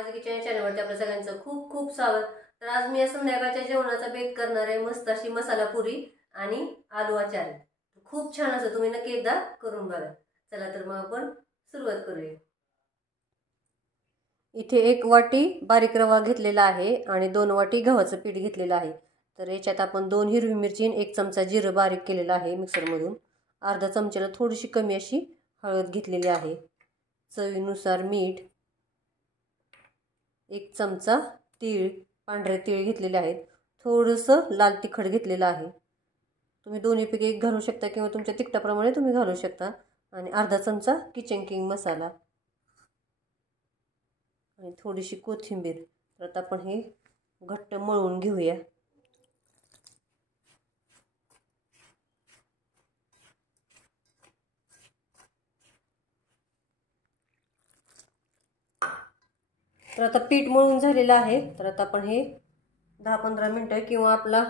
माझं किचन या चॅनलवरती आपल्या सगळ्यांचं खूप खूप स्वागत। तर आज मी या संध्याकाळच्या जेवणाचा बेत करणार आहे, मस्त अशी मसाला पुरी आणि आलू आचारी। खूप छान असं, तुम्ही नक्की एकदा करून बघा। चला तर मग आपण सुरुवात करूया। इथे 1 वाटी बारीक रवा घेतलेला आहे आणि 2 वाटी गव्हाचं पीठ घेतलेलं आहे। तर याच्यात आपण 2 हिरवी मिरची आणि 1 चमचा जिरं बारीक केलेलं आहे मिक्सरमधून। अर्धा चमच्याला थोडीशी कमी अशी हळद घेतलेली आहे, चवीनुसार मीठ, 1 चमचा तीळ, पांढरे तीळ घेतलेले आहेत, थोडंसं लाल तिखट घेतलेलं आहे। तुम्ही दोन्हीपैकी एक घालू शकता किंवा तुमच्या तिखटाप्रमाणे तुम्ही घालू शकता। आणि अर्धा चमचा किचन किंग मसाला आणि थोडीशी कोथिंबीर। तर आता आपण हे घट्ट मळून घेऊया। तर आता पीठ मळून झालेलं आहे। तर आता आपण हे 10-15 मिनिटं किंवा आपला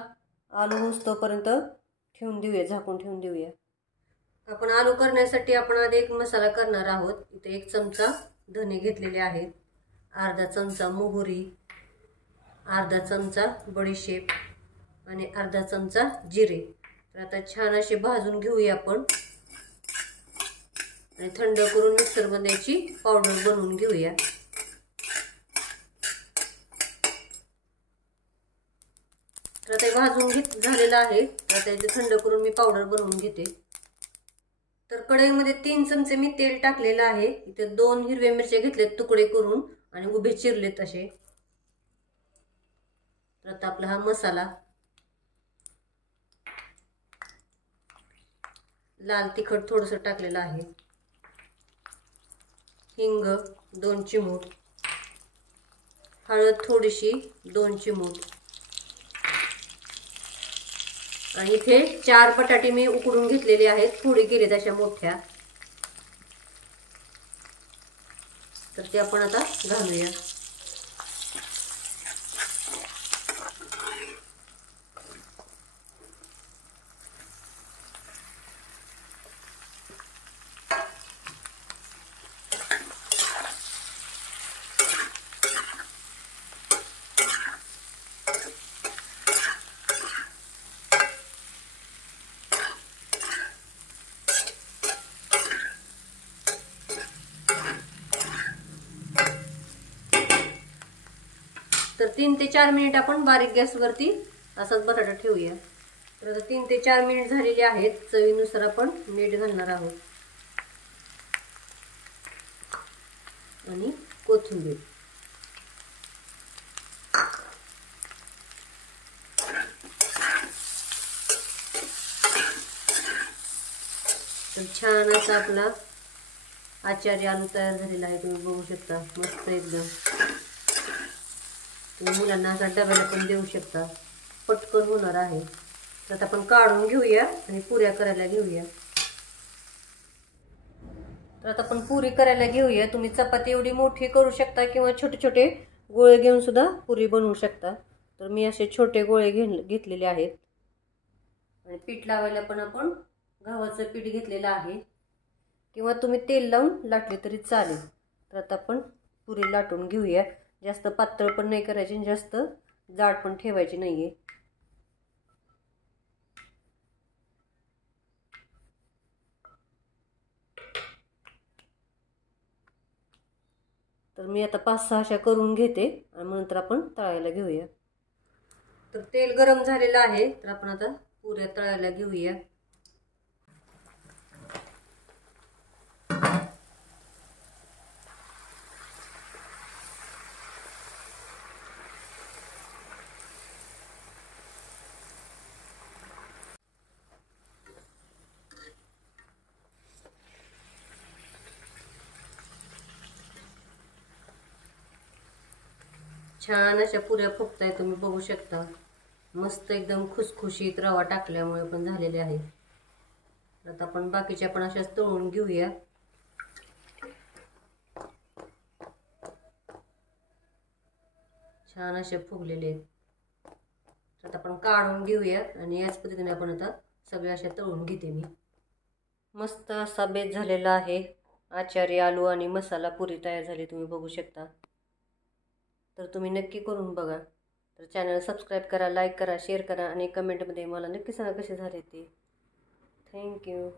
आलू होईस्तोपर्यंत ठेवून देऊया, झाकून ठेवून देऊया। आपण आलू करण्यासाठी आपण आधी एक मसाला करणार आहोत। इथे 1 चमचा धने घेतलेले आहेत, अर्धा चमचा मोहरी, अर्धा चमचा बडीशेप आणि अर्धा चमचा जिरे। तर आता छान असे भाजून घेऊया आपण आणि थंड करून मिक्सरमध्ये याची पावडर बनवून घेऊया। तर ते भाजून झालेलं आहे। तर ते थंड करून मी पावडर बनवून घेते। तर कढईमध्ये 3 चमचे मी तेल टाकलेलं आहे। इथे 2 हिरव्या मिरच्या घेतलेत तुकडे करून आणि उभे चिरलेत असे। तर आता आपला हा मसाला, लाल तिखट थोडंसं टाकलेलं आहे, हिंग 2 चिमूट, हळद थोडीशी 2 चिमूट आणि इथे 4 बटाटे मी उकडून घेतलेले आहेत, थोडी केलेत अशा मोठ्या। तर ते आपण आता घालूया। तर 3 ते 4 मिनिट आपण बारीक गॅसवरती असाच बटाटा ठेवूया। तर 3 ते 4 मिनिट झालेले आहेत। चवीनुसार आपण मीठ घालणार आहोत आणि कोथिंबीर। तर छान असा आपला आचारी आलू तयार झालेला आहे, तुम्ही बघू शकता, मस्त एकदम। तुम्ही मुलांना असा डब्याला पण देऊ शकता, पटकन होणार आहे। तर आता आपण काढून घेऊया आणि पुऱ्या करायला घेऊया। तर आता आपण पुरी करायला घेऊया। तुम्ही चपाती एवढी मोठी करू शकता किंवा छोटे छोटे गोळे घेऊन सुद्धा पुरी बनवू शकता। तर मी असे छोटे गोळे घेतलेले आहेत आणि पीठ लावायला पण आपण गव्हाचं पीठ घेतलेलं आहे किंवा तुम्ही तेल लावून लाटले तरी चालेल। तर आता आपण पुरी लाटून घेऊया। जास्त पातळ पण नाही करायची आणि जास्त जाड पण ठेवायची नाहीये। तर मी आता 5-6 अशा करून घेते आणि नंतर आपण तळायला घेऊया। तर तेल गरम झालेलं आहे। तर आपण आता पुऱ्या तळायला घेऊया। छान अशा पुऱ्या फुगताय, तुम्ही बघू शकता, मस्त एकदम खुसखुशीत रवा टाकल्यामुळे पण झालेले आहेत। आता आपण बाकीच्या पण अशाच तळून घेऊया। छान असे फुगलेले आहेत। आता आपण काढून घेऊया आणि याच पद्धतीने आपण आता सगळ्या अशा तळून घेते मी। मस्त असा बेत झालेला आहे। आचारी आलू आणि मसाला पुरी तयार झाली, तुम्ही बघू शकता। तर तुम्ही नक्की करून बघा. तर चॅनल सबस्क्राईब करा, लाईक करा, शेअर करा आणि कमेंटमध्ये मला नक्की सांगा कसे झाले ते. थँक्यू.